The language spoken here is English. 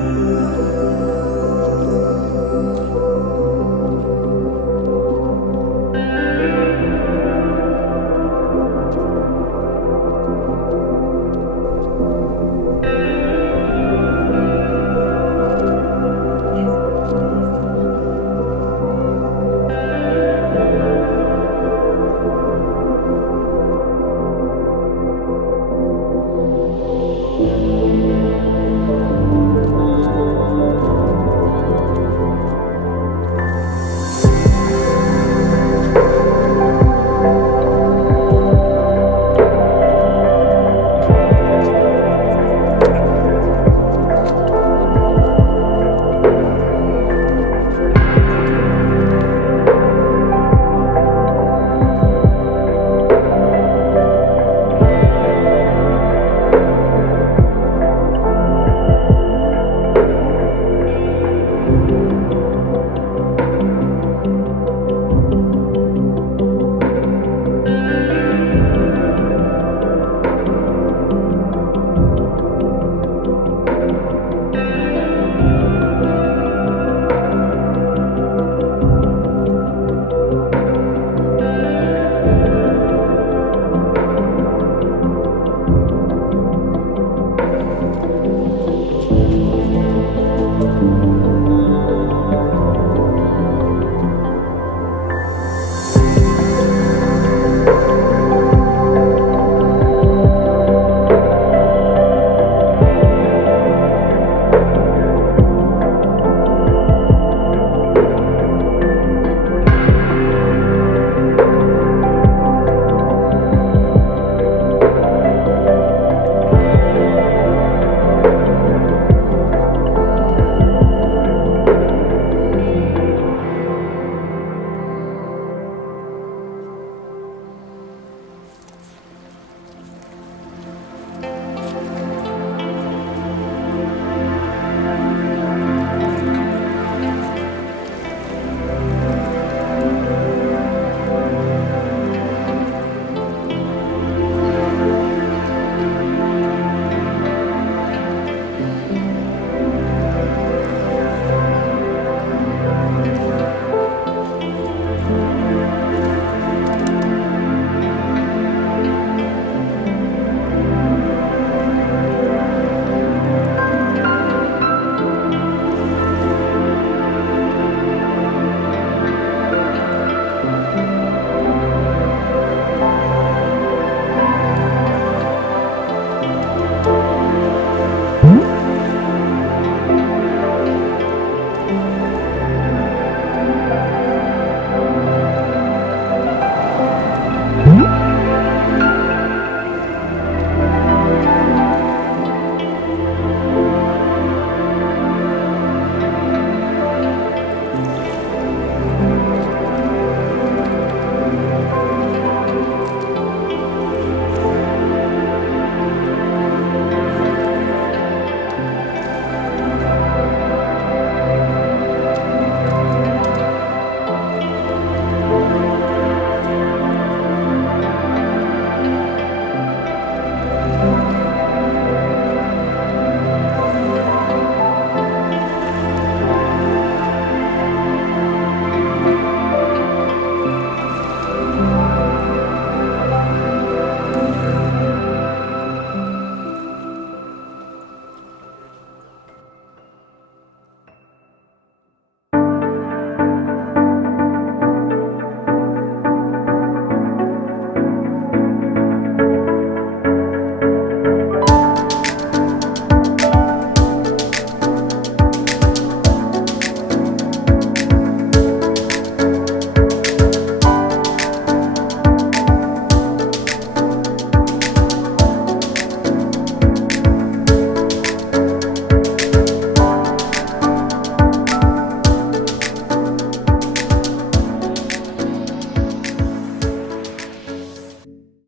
Ooh. Mm -hmm.